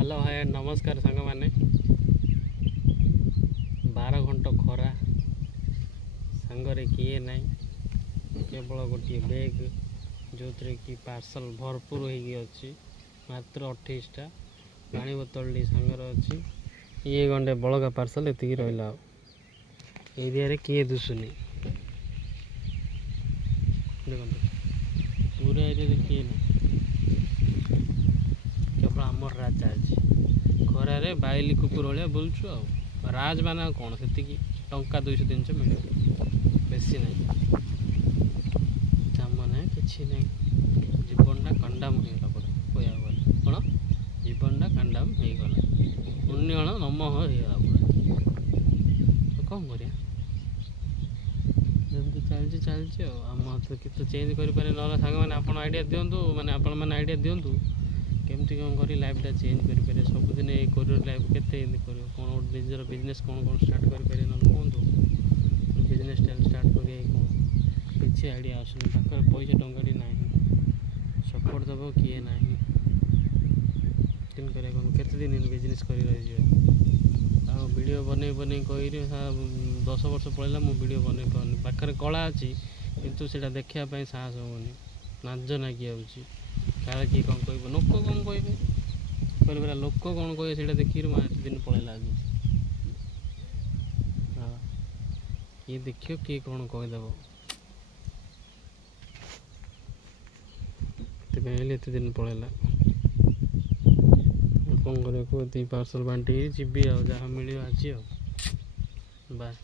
Hello hi नमस्कार सांग मैंने 12 घंटा खरा सांगरे किए नहीं केवल गोटे बैग जो थे कि पार्सल भरपूर होगी मात्र 28टा पानी बोतल सांगर अच्छी ये गंडे बड़का पार्सल ये रहा एरिया किए दुसुनी देखो पूरा एरिया किए ना केवल आमर राजा अच्छी खरारे बाइली कुकुर भाया बुलचु राज मान कौन से टंका 200-300 मिले बेसी ना काम ना कि जीवनटा कंडाम होगा पूरा कहया कौन जीवनटा कंडाम होगला उन्नयन नम होगा पूरा कौन कर जमी चलती आम तो चेंज करें ना सांग मैंने आप आइडिया दिंतु मैंने आपण मैंने आइडिया दिंतु केमती कौन कर लाइफटा चेंज करें सबुदिन ये कोरियर लाइफ के कौन निजर बिजनेस कौन कौन स्टार्ट करें ना कहतु बिजनेस स्टाइल स्टार्ट कर किसी आइडिया आसुनी पाखे पैसा टंकाटी ना सपोर्ट दब किए ना केते दिन बिजनेस कर रही वीडियो बन बन कही 10 वर्ष पड़ेगा मु वीडियो बन पानी पाखे कला अच्छी किंतु से देखापी साहस होनी नाज नागी आए किए कौन कह लोक कौन कहे लोक कौन कहे से देखिए एत दिन पड़ेगा आज हाँ किए देख किए कौन कहीदेव एत दिन पड़ेगा कौन कर पार्सल बांटी जी जहाँ मिले आज बाय।